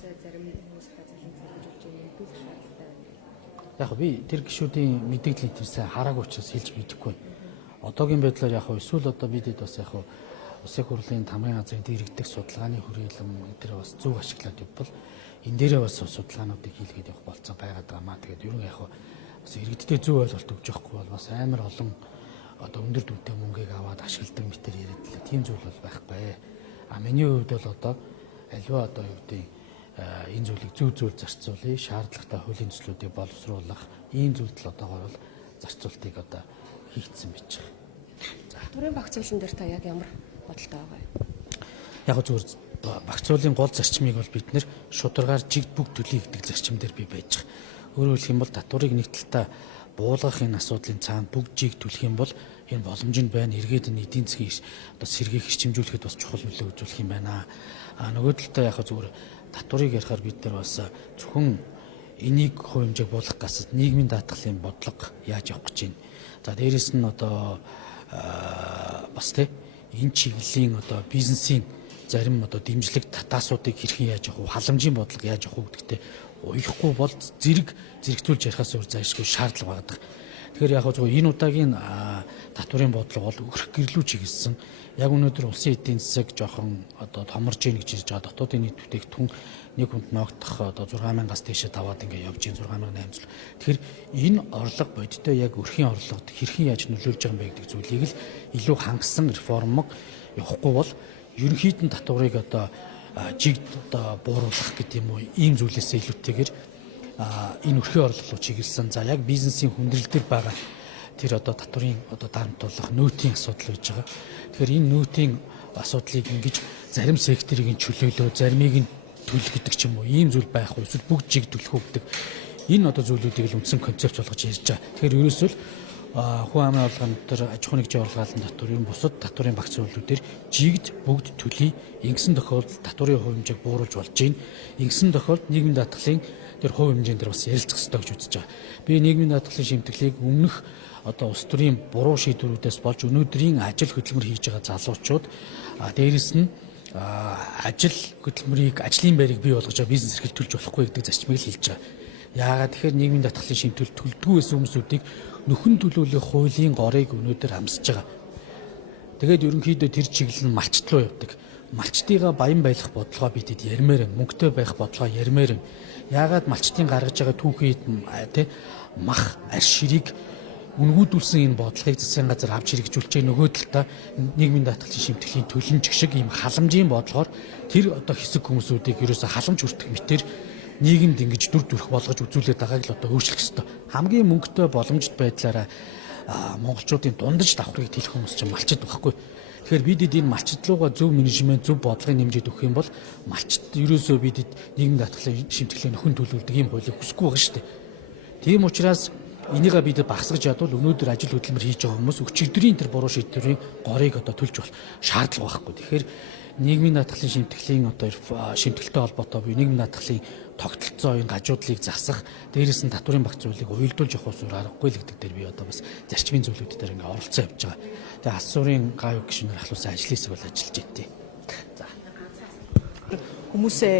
зарим хүмүүс хязгаарлалт хэрэгжүүлж нэмэгдүүлэх шаардлагатай байна. Яг би тэр гишүүдийн мэдээллийг тэр сайн хараагүй учраас хэлж мэдэхгүй. Одоогийн байдлаар яг эсвэл одоо бидэд бас яг Улсын хурлын тамгын газрын дэргэдэх судалгааны хүрээлэн энэ бас зөв ашиглаад явбал энэ дээрээ бас судалгаануудыг хийлгээд явах болцоо байгаад байгаамаа. Тэгээд ер нь яг бас иргэдтэй зөв ойлголт өгч явахгүй бол бас амар олон одоо өндөр дүнтэй мөнгийг аваад ашигладаг мэтэр яриад л тийм зүйл бол байхгүй. Миний хувьд бол одоо альва одоо юу гэдэг энэ зүйлийг зөв зарцуулъя, шаардлагатай хуулийн төслүүдийг боловсруулах ийм зүйлд л одоогоор бол зарцуултыг одоо хийгдсэн байж байгаа. Татварын багцуулсан дээр та яг ямар бодолтой байгаа юм? Яг зүгээр багцуулын гол зарчмыг бол бид нэр шударгаар жигд бүгд төлөе гэдэг зарчим дээр би байж байгаа. Өөрөөр хэлэх юм бол татварыг нэг талдаа буулгах энэ асуудлын цаана бүгд жиг төлөх юм бол энэ боломж нь байна. Эргээд энэ эдийн засгийн одоо сэргийг хэмжүүлэхэд бас чухал нөлөө үзүүлэх юм байна. Нөгөө талдаа яг зүгээр татварыг ярихаар бид нар бас зөвхөн энийг хувь хэмжээг буулгах гасад нийгмийн даатгалын бодлого яаж явах гэж байна. За дээрэс нь одоо бас энэ чиглэлийн одоо бизнесийн зарим одоо дэмжлэг татаасуудыг хэрхэн яаж явах вэ? Халамжийн бодлого яаж явах вэ гэдэгтээ уяхгүй бол зэрэгцүүлж ярихаас өөр зайлшгүй шаардлага байдаг. Тэгэхээр яг зөв энэ удаагийн татварын бодлого бол өрх гэрлүү чиглэсэн. Яг өнөөдөр улсын эдийн засаг жоохон одоо томорж ийн гэж хэлж байгаа. Дотоодын нийт бүтээгдэхүүн нэг хүнд ноогдох одоо 6000-аас дээшээ даваад ингээ явж ийн 6800. Тэгэхээр энэ орлого бодиттой яг өрхийн орлогод хэрхэн яаж нөлөөлж байгаа юм бэ гэдэг зүйлийг л илүү хангасан реформог явахгүй бол ерөнхийд нь татварыг одоо жигд одоо бууруулах гэдэг юм уу ийм зүйлээсээ илүүтэйгээр энэ өрхийн орлого руу чиглэсэн. За яг бизнесийн хүндрэл дээр байгаа тэр одоо татварын одоо дарамтлах нөөтийн асуудал байж байгаа. Тэгэхээр энэ нөөтийн асуудлыг ингэж зарим секторыг нь чөлөөлөө, заримыг нь төлөх гэдэг ч юм уу ийм зүйл байх уу эсвэл бүгд жиг төлөх үү гэдэг энэ одоо зүйлүүдийг л үндсэн концепц болгож ярьж байгаа. Тэгэхээр ерөөсөө хүн амын орлогын дотор аж ахуйн нэгжийн орлогын дотор ер нь бусад татварын багц үйлдэлүүдээр жигд бүгд төлөе. Ингэсэн тохиолдолд татварын хувь хэмжээг бууруулж болж байна. Ингэсэн тохиолдолд нийгмийн даатгалын тэр хувь хэмжээнд дээр бас ярилцах ёстой гэж үзэж байгаа. Би нийгмийн даатгалын шимтгэлийг өмнөх одоо улс төрийн буруу шийдвэрүүдээс болж өнөөдрийн ажил хөдөлмөр хийж байгаа залуучууд дээрэс нь ажил хөдөлмөрийг ажлын байрыг бий болгож байгаа бизнес эрхэл төлж болохгүй гэдэг зарчмыг л хэлж байгаа. Яагаад тэгэхээр нийгмийн даатгалын шимтгэл төлдгүү байсан хүмүүсүүдийг нөхөн төлөвлөх хуулийн горыг өнөөдөр хамсаж байгаа. Тэгээд ерөнхийдөө тэр чиглэл нь малчт руу явдаг. Малчтыгаа баян байлгах бодлогоо бидэд ярмаар байна. Мөнгөтэй байх бодлогоо ярмаар байна. Яагаад малчтын гаргаж байгаа түүхийд мах арш ширийг үнгүүдүүлсэн энэ бодлогыг засгийн газар авч хэрэгжүүлж байгаа нөгөө талдаа нийгмийн даатгалын шимтгэлийн төлөмж шиг ийм халамжийн бодлогоор тэр одоо хэсэг хүмүүсүүдийг ерөөсө халамж хүртэх мэтэр нийгэмд ингэж дүр төрх болгож үзүүлээд байгааг л одоо өөрчлөх ёстой. Хамгийн мөнгөтэй боломжит байдлаараа монголчуудын дундаж давхрыг тэлэх хүмүүс чинь малчид байхгүй. Тэгэхээр бидэд энэ малчид руугаа зөв менежмент, зөв бодлогын нэмжид өгөх юм бол малчид ерөөсөө бидэд нийгмийн даатгалын шимтгэлийн нөхөн төлөвлөдөг ийм хуулийг хүсэхгүй байгаа шүү дээ. Тийм учраас энийг бидэд багсгаж ядвал өнөөдөр ажил хөдөлмөр хийж байгаа хүмүүс өчигдрийн тэр буруу шийдвэрийн горыг одоо төлж болох шаардлага байхгүй. Тэгэхээр нийгмийн даатгалын шимтгэлийн одоо шимтгэлтэй холбоотой буюу нийгмийн даатгалын тогтолцоо энэ гажуудлыг засах, дээрээс нь татварын багц зүйлийг уялдуулж явах усаар аргагүй л гэдэг дээр би одоо бас зарчмын зүйлүүд дээр ингээ оролцсон явж байгаа. Тэгээ алс суурийн гав гишүүнээр ахлуулсан ажлын хэсэг бол ажиллаж идэв. За. Хүмүүсээ